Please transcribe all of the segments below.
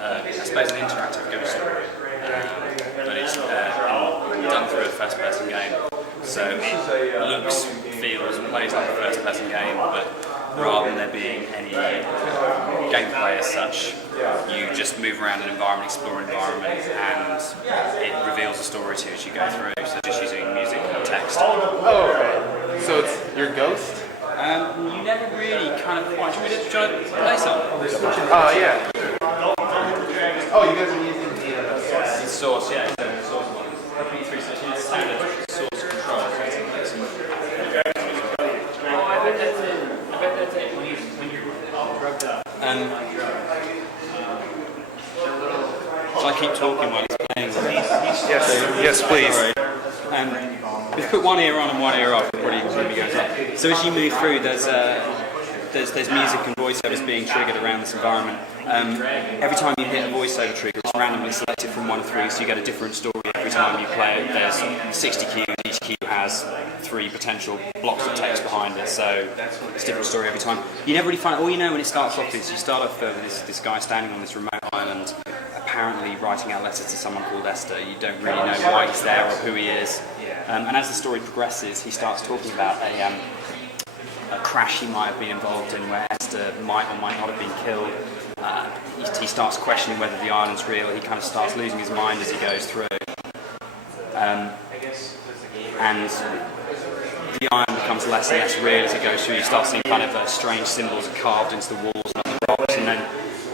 I suppose, an interactive ghost story, but it's done through a first-person game. So it looks, feels, and plays like a first-person game, but rather than there being any gameplay as such, you just move around an environment, explore an environment, and it reveals a story to you as you go through. So just using music and text. Oh, okay. So it's your ghost? You never really kind of quite. Should we try to play some? Oh, yeah. Oh, you guys are using the source, yeah. Source one. P3 session is standard source control. I bet that's it when you're all drugged up. Shall I keep talking while he's playing? Yes, please. We put one ear on and one ear off. Probably goes up. So as you move through, there's music and voiceovers being triggered around this environment. Every time you hit a voiceover trigger, it's randomly selected from 1 to 3, so you get a different story every time you play it. There's 60 cues, each cue has 3 potential blocks of text behind it, so it's a different story every time. You never really find it. All you know when it starts off is you start off with this guy standing on this remote island, apparently writing out letters to someone called Esther. You don't really know why he's there or who he is. And as the story progresses, he starts talking about a crash he might have been involved in where Esther might or might not have been killed. He starts questioning whether the island's real. He kind of starts losing his mind as he goes through. And the island becomes less and less real as it goes through. You start seeing kind of strange symbols carved into the walls and on the rocks, and then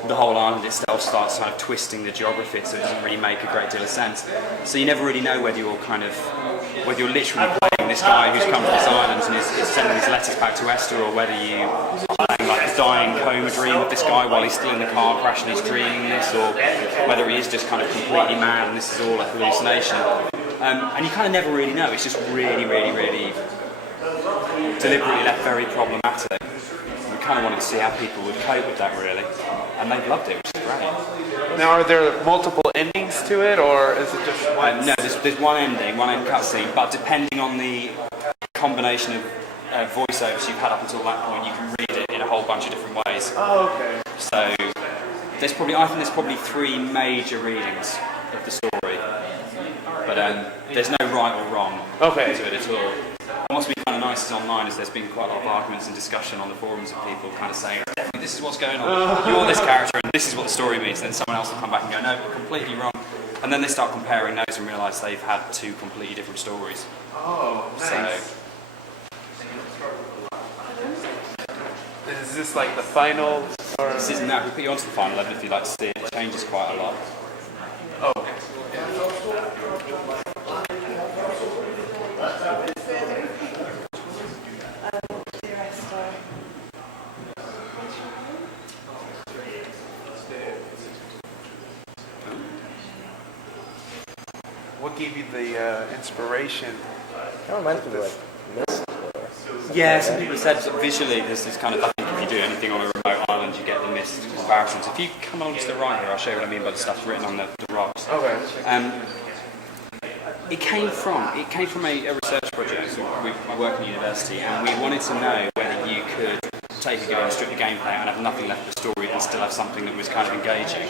the whole island itself starts kind of twisting the geography, so it doesn't really make a great deal of sense. So you never really know whether you're literally playing this guy who's come to this island and is sending these letters back to Esther, or whether you are playing like a dying coma dream of this guy while he's still in the car crash and he's dreaming this, or whether he is just kind of completely mad and this is all a hallucination. And you kind of never really know. It's just really, really, really deliberately left very problematic. We kind of wanted to see how people would cope with that, really, and they've loved it, which is great. Now, are there multiple endings to it, or is it just one? No, there's one ending, one end cutscene, but depending on the combination of voiceovers you've had up until that point, you can read it in a whole bunch of different ways. Oh, okay. So I think there's probably 3 major readings of the story, but there's no right or wrong to it at all. And what's been kind of nice is online is there's been quite a lot of arguments and discussion on the forums of people kind of saying, definitely this is what's going on, you're this character and this is what the story means, and then someone else will come back and go, no, completely wrong. And then they start comparing notes and realise they've had 2 completely different stories. Oh, nice. Is this like the final? Or? This isn't that. We put you onto the final level if you'd like to see it. It changes quite a lot. Oh. What gave you the inspiration? That reminds me of like Mist. Yeah, some people said that visually this is kind of, I think if you do anything on a remote island you get the Mist comparisons. If you come along to the right here, I'll show you what I mean by the stuff written on the rocks. Okay. It came from a research project. I work in university, and we wanted to know whether you could take a game and strip the gameplay and have nothing left of the story and still have something that was kind of engaging.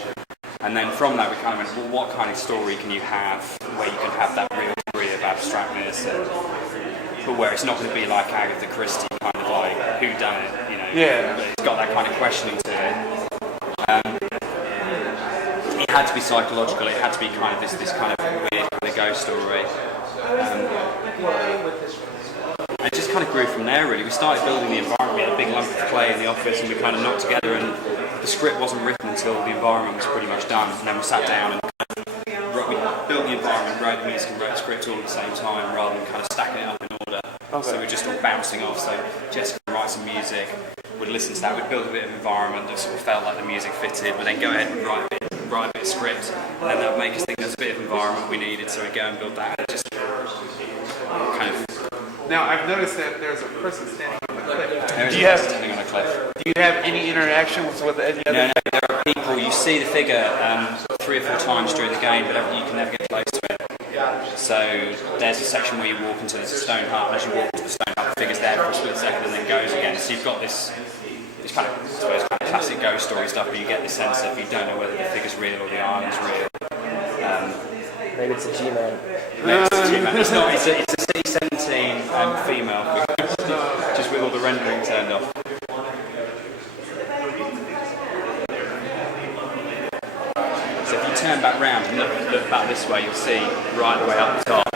And then from that we kind of went, well, what kind of story can you have where you can have that real degree of abstractness, but where it's not going to be like Agatha Christie, kind of like who done it, you know? Yeah. But it's got that kind of questioning to it. It had to be psychological. It had to be kind of this kind of weird kind of ghost story. It just kind of grew from there, really. We started building the environment. We had a big lump of clay in the office, and we kind of knocked together. And the script wasn't written until the environment was pretty much done. And then we sat down and we built the environment, wrote the music, and wrote the script all at the same time, rather than kind of stacking it up in order. Okay. So we're just all bouncing off. So Jessica would write some music, would listen to that, we'd build a bit of environment that sort of felt like the music fitted, but then go ahead and write a bit of script, and then that would make us think there's a bit of environment we needed, so we'd go and build that. And it just kind of. Now I've noticed that there's a person standing on the cliff. There is a person standing on a cliff. Do you have any interaction with any other? No, there are people. You see the figure 3 or 4 times during the game, but you can never get close to it. So there's a section where you walk into this stone hut, and as you walk into the stone hut, the figure's there for a split second and then goes again. So you've got this kind of, I suppose, kind of classic ghost story stuff, but you get this sense of you don't know whether the figure's real or the island's real. Maybe it's a G-Man. It's not. It's a C-17 female, just with all the rendering turned off. So if you turn back round and look back this way, you'll see right the way up the top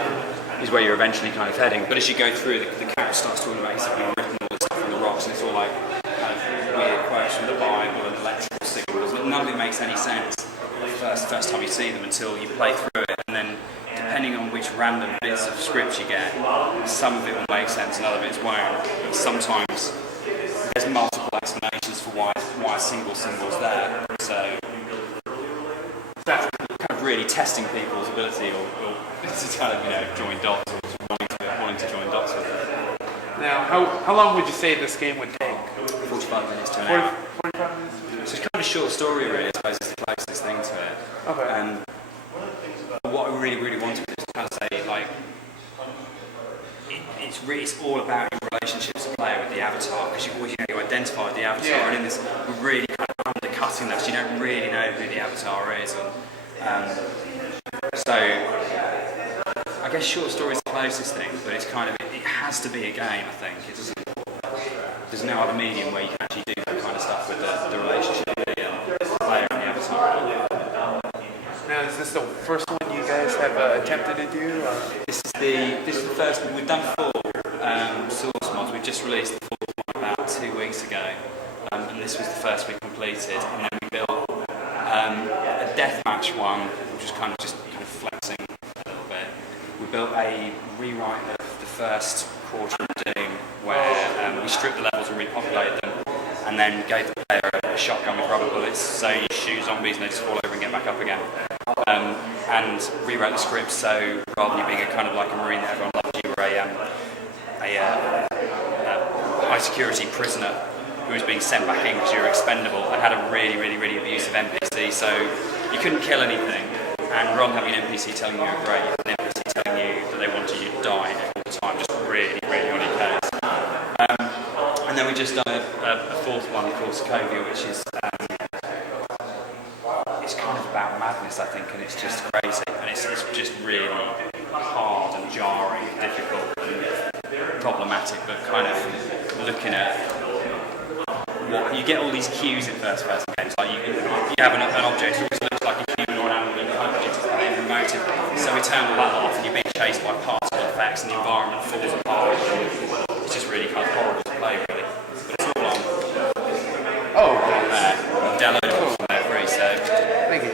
is where you're eventually kind of heading. But as you go through, the character starts talking about having written all this stuff on the rocks, and it's all like kind of weird quotes from the Bible and electrical signals. None of it makes any sense the first time you see them until you play through it, and then depending on which random bits of script you get, some of it will make sense and other bits won't. Sometimes there's multiple explanations for why a single symbol's there. So that's kind of really testing people's ability or to kind of join dots or just wanting to join dots with it. Now, how long would you say this game would take? 45 minutes to an hour. 45 minutes? So it's kind of a short story, really. I suppose it's the closest thing to it. Okay. And what I really, really wanted was to kind of say, like, it's all about your relationships as a player with the avatar, because you identify with the avatar, and in this, we're really kind of undercutting that, so you don't really know who the avatar is. And so, I guess short story is the closest thing, but it's kind of, it has to be a game, I think. There's no other medium where you can actually do that kind of stuff with the relationship with the player and the avatar. Now, is this the first one you guys have attempted to do? This is the first one. We've done 4 source mods. We've just released the 4th one about 2 weeks ago, and this was the first we completed. And then we built a deathmatch one, which was kind of flexing a little bit. We built a rewrite of the first quarter of Doom, where we stripped the levels and repopulated them, and then gave the player a shotgun with rubber bullets, so you shoot zombies and they just fall over and get back up again. And rewrote the script so rather than you being a kind of like a marine that everyone loved, you were a high security prisoner who was being sent back in because you were expendable and had a really, really, really abusive NPC, so you couldn't kill anything, and rather than having an NPC telling you you're great, you had an NPC telling you that they wanted you to die all the time, just really, really on your case. And then we just done a 4th one called Sokovia, which is it's kind of about madness, I think, and it's just crazy, and it's just really hard and jarring, difficult and problematic, but kind of looking at what you get all these cues in first-person games, like you have an object that always looks like a human or an animal, and the object is playing the motive, so we turn all that off, and you're being chased by particle effects, and the environment falls apart. It's just really kind of horrible to play, really. But it's all on. Oh, on there. Downloadable from there free, so. thank you.